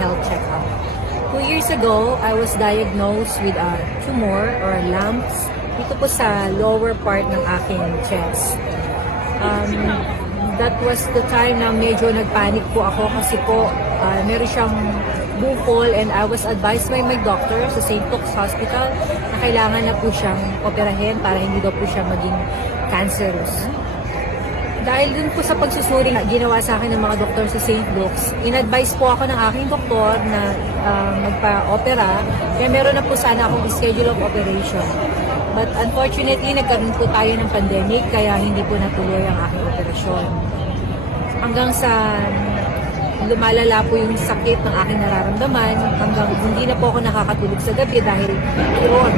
health checkup. 2 years ago, I was diagnosed with a tumor or lumps dito po sa lower part ng aking chest. That was the time na medyo nagpanic po ako kasi po meron siyang bukol, and I was advised by my doctor sa St. Luke's Hospital na kailangan na po siyang operahin para hindi daw po siya maging cancerous. Dahil dun po sa pagsusuri na ginawa sa akin ng mga doktor sa St. Luke's, in-advise po ako ng aking doktor na magpa-opera, kaya meron na po sana akong schedule of operation. But unfortunately, nagkaroon po tayo ng pandemic, kaya hindi po natuloy ang aking operasyon. Hanggang sa lumalala po yung sakit ng aking nararamdaman, hanggang hindi na po ako nakakatulog sa gabi dahil iyon.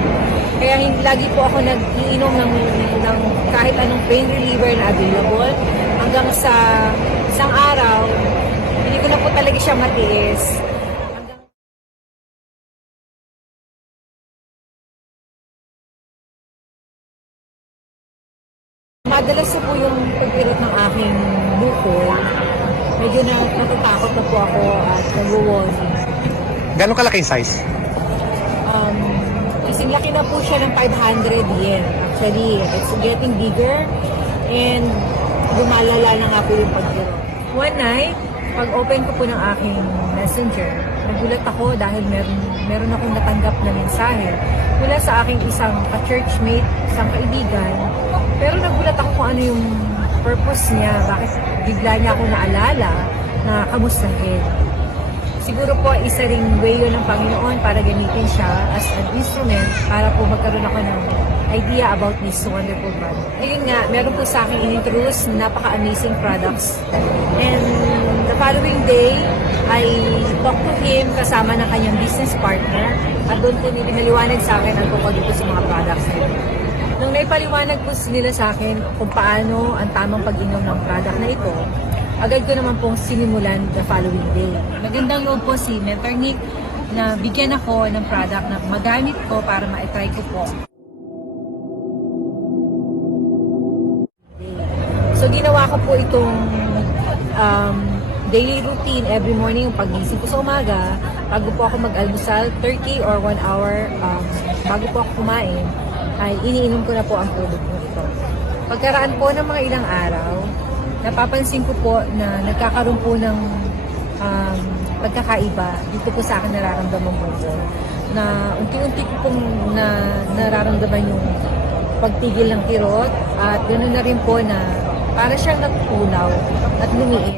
Kaya lagi po ako nag-iinom ng kahit anong pain reliever na available, hanggang sa isang araw, hindi ko na po talaga siya matiis. Madalas na po yung pagkirot ng aking bukol. Medyo natatakot na po ako at nag-worry. Gano'ng kalaki yung size? Kasing laki na po siya ng 500 yen. Actually, it's getting bigger and lumalala na nga po yung pagkirot. One night, pag-open ko po ng aking messenger, nagulat ako dahil meron akong natanggap na mensahe mula sa aking isang ka-churchmate, isang kaibigan. Pero nagulat ako kung ano yung purpose niya, bakit bigla niya ako naalala na kamustahin. Siguro po isa ring way yun ng Panginoon para gamitin siya as an instrument para po magkaroon ako ng idea about this wonderful product. Ayun nga, meron po sa akin in-introduce napaka-amazing products. And the following day, I talked to him kasama ng kanyang business partner at doon po niliwanag sa akin ang tungkol dito sa mga products nila. Nung naipaliwanag po nila sa akin kung paano ang tamang pag-inom ng product na ito, agad ko naman pong sinimulan the following day. Magandang loob po si Mentor Nick na bigyan ako ng product na magamit ko para ma-try ko po. So ginawa ko po itong daily routine every morning, yung pagising ko sa umaga, bago po ako mag-almusal, 30 or 1 hour bago po ako kumain, ay iniinom ko na po ang produkto ito. Pagkaraan po ng mga ilang araw, napapansin ko po na nagkakaroon po ng pagkakaiba dito po sa akin nararamdaman po ito. Na unti-unti ko pong nararamdaman yung pagtigil ng kirot at ganoon na rin po na para siyang natutunaw at lumiit.